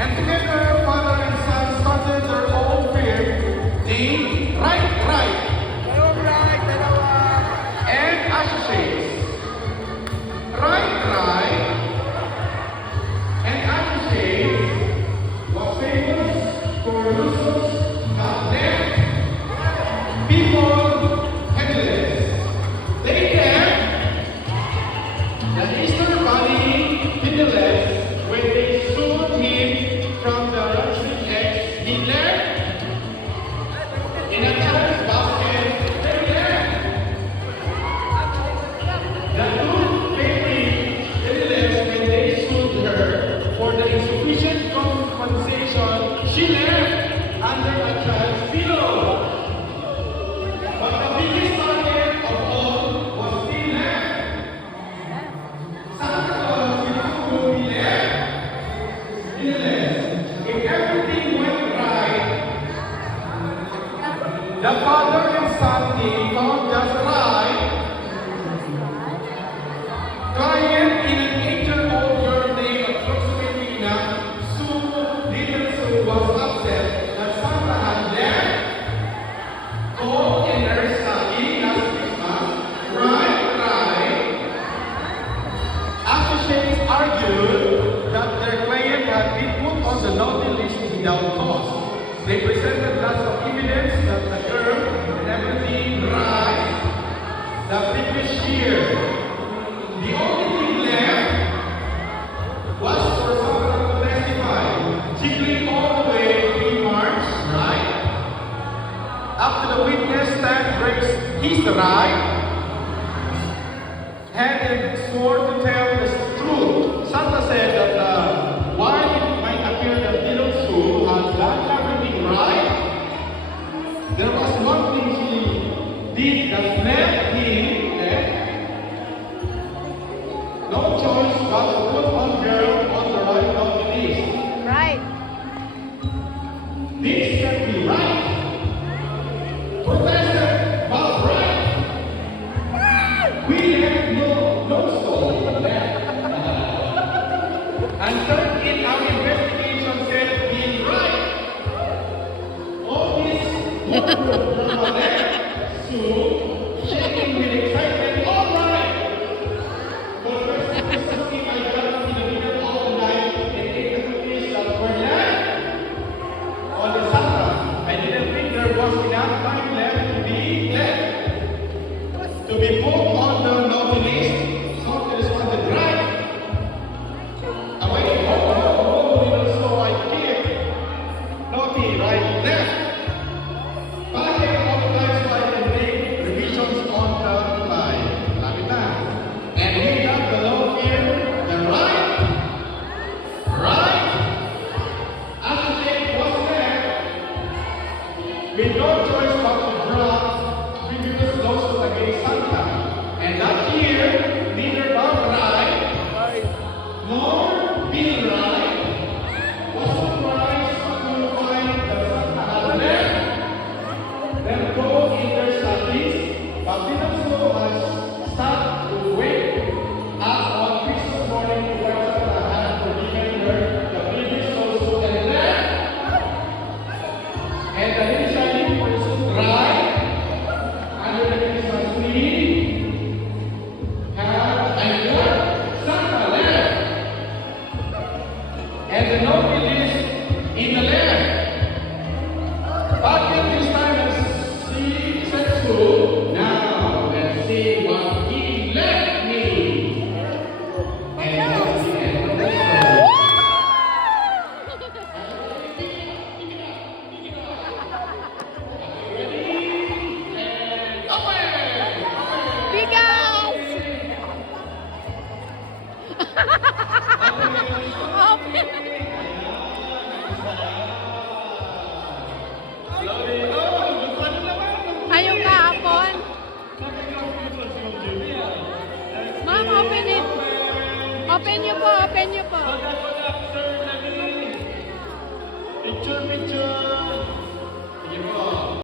And together, father and son started their own firm named Right and Associates. Right and Associates was famous for losses that left people penniless. They kept the Eastern Body penniless when they sued him from the Russian ex. He left in a church basket. They left the two ladies penniless when they sued her for the insufficient compensation. She left under a child's pillow. But the biggest target of all was still left. Santa Claus will be left penniless. If everything went right, the father and son team found just right client in an 8-year-old girl named approximately Sue. Little Sue was upset that Santa had left all in her study last Christmas. Right. Associates argued that their client had been put on the naughty list without cause. They presented lots of evidence that the girl had never been right the previous year. The only thing left was for someone to testify. She claimed all the way in March, right? After the witness stand breaks his right, had sworn to tell the truth. Santa said that while it might appear that little Sue had done everything right, there was one thing she did that left him no choice but to put one girl on the right of the list. Right. This can be right. Protested, but right. We have no soul left. And third in our investigation said he's right. All this drama left Sue shaking with excitement. All right. For the first Christmas Eve, I got up in the middle of the night and ate the cookies that were left on the Santa. I didn't think there was enough time left to be left. To be put on the naughty list, so there's one that right. I went, little so I keep naughty, right, left. But I came all the time so I can make revisions on the fly. Lapit na. And we got the low here, the right, associate was left with no choice but to drop previous lawsuit against Santa. And that year, neither Bob Wright nor Bill Wright was surprised to find that Santa had left them go in their studies, but didn't so as start to wait up on Christmas morning to where Santa had forgiven her the previous lawsuit and left. And the initially pursued right under the Christmas tree had and what? Santa left. And the naughty list in the left. But at this time, let's see set school. Now, let's see what he left me. And that's the end of the story. Ready? And open! Bigas! Slowly. Oh, paano naman? Ayong kahapon. Ma'am, open it. Open niyo po, open niyo po. Pagkat, sir, lagi. Picture.